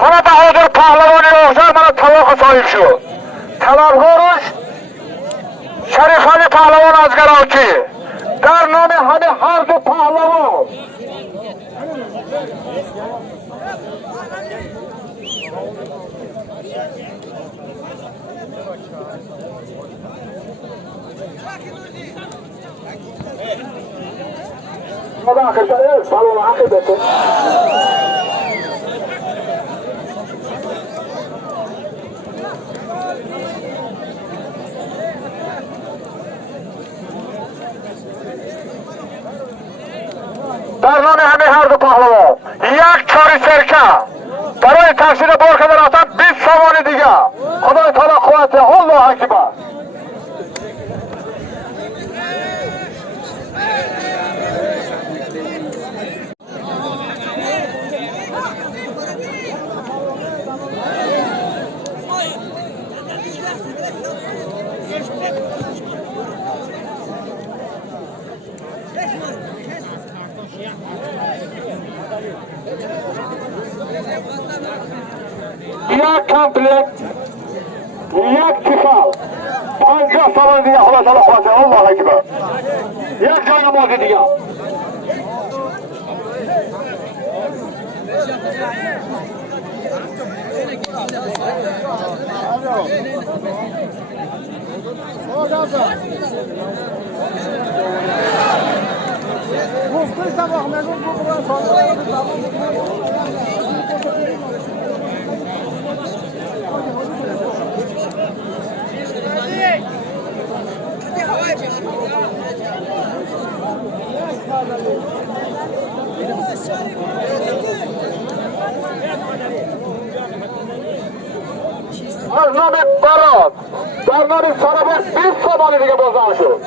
mana Bahodir Pahlavoniga o'xshar mana tovoqqa soyib shu. Talabg'orush Sharif Ali Pahlavon Azgarovchi. Dar nomi hali har du Pahlavon. Moda akhirda salon aqidati. در نام همه هر دو پهلوان یک چاری سرکه برای تفسیر برکه در آتن 20 سوال دیگه. خدای تعالی قوت. الله اکبر. یک کمپلت یک تیخال 50 سوال دیگه. خدا تعالی قوت. الله اکبر. یک جای نمازی دیگه. گفته سباق نگم از نام برات در نام سرابر 20 سوال دیگه بازدان شد.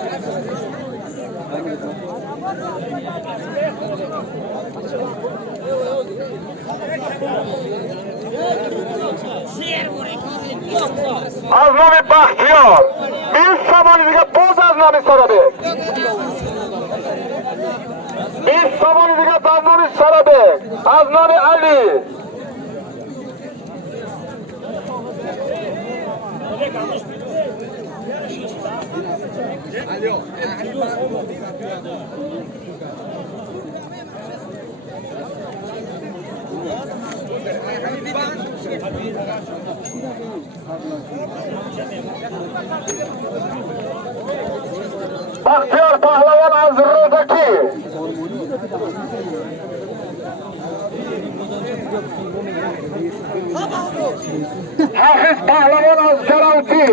از نام بختیار 20 سوال دیگه باز از نام سرابر. 20 سوال دیگه در نام سرابر. از نام علی. بختیار پهلوان از روزکی. حافظ پهلوان از جراوتی.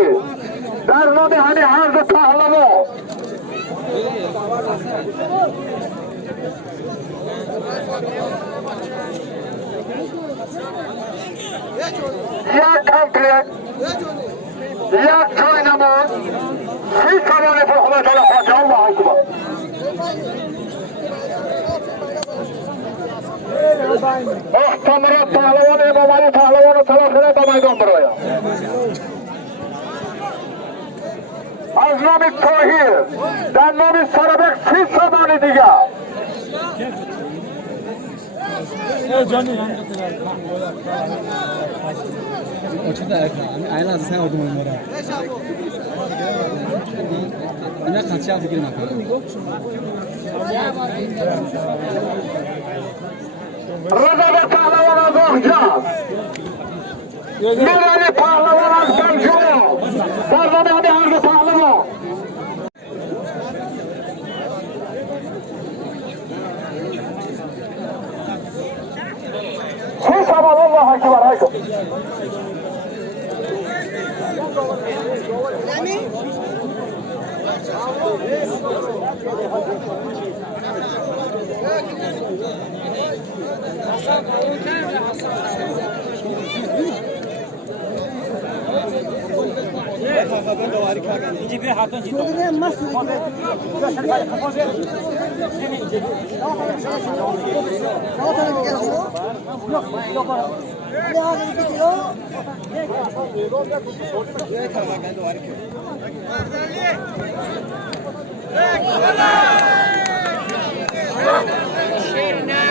در نام همه هر دو پهلوان یک کمپلت یک جای نماز 30 سوال پر خدا تعالی خواهد. الله اکبر. احتمالات پهلوان امام علی پهلوان و تلاخره با میدان برایم. از نام طاهر در نام سرابق 30 سوال دیگه. aynan sen oldun onlara. Ne kaç yaptı ki ne kadar? Rıza Pahlavan az Ahcan. Mirali Pahlavan az Gamcılı. Barzani hadi Harbi Pahlavan. Siz sabah Allah Ekber haydi. Şerine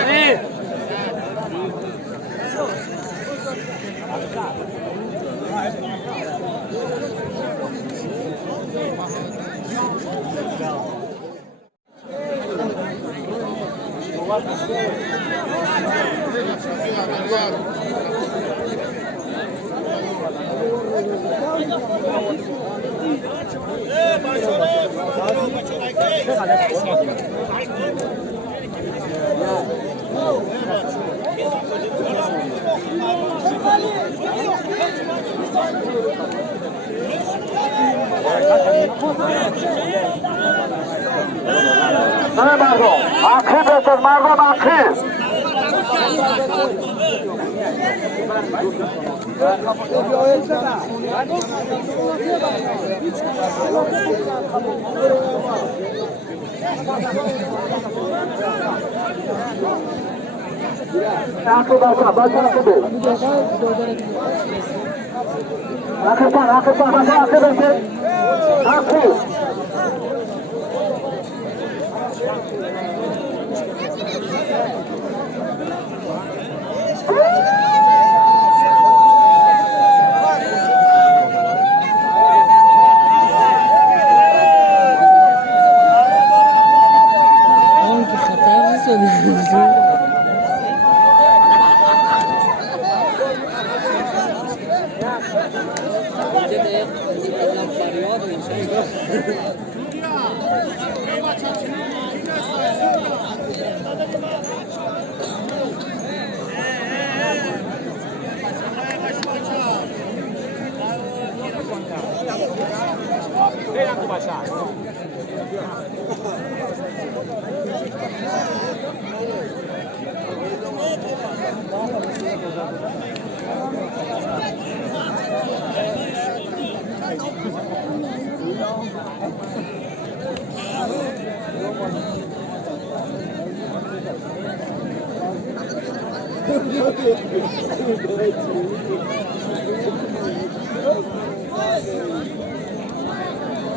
نه مردم آخی بسید مردم آخی آخی بسید بچه آخی بسید آخی پان بچه آخی بسید آخی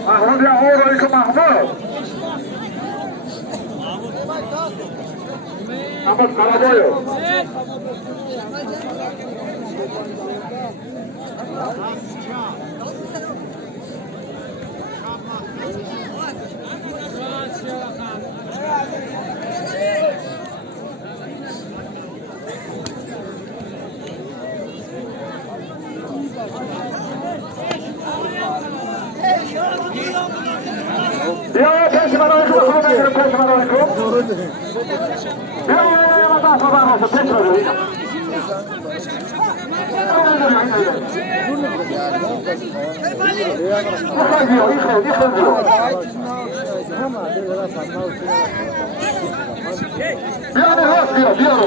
محمود یا آقای که محمود محمود قرابایو بیا پیش من آقای که بخواه بگیرم پیش من آقای که بیا دست رو برماسه پیش من آقای بیا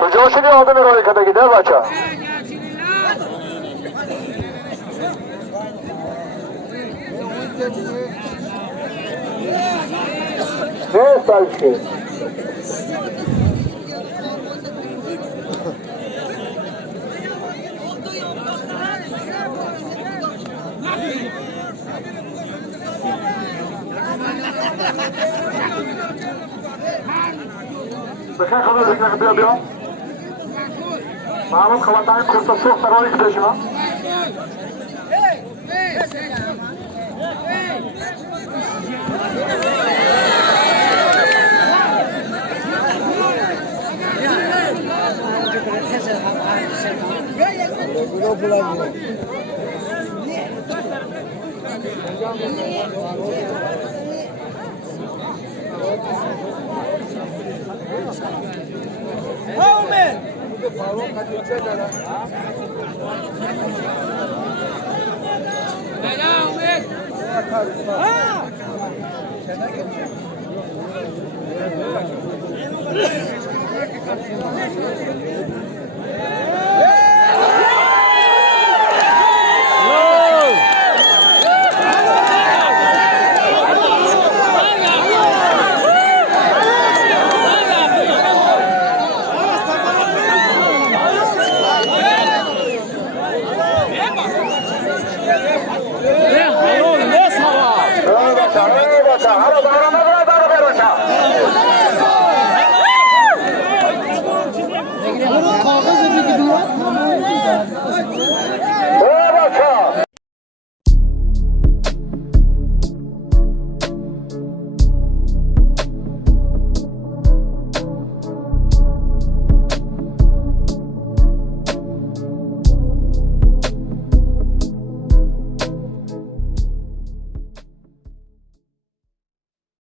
کجا شدی آدم رای کدگی در بچه نه سالشه بخیر خدا بکنه بیا بیا محمود خلطانی کورتا سوخت رایش بشما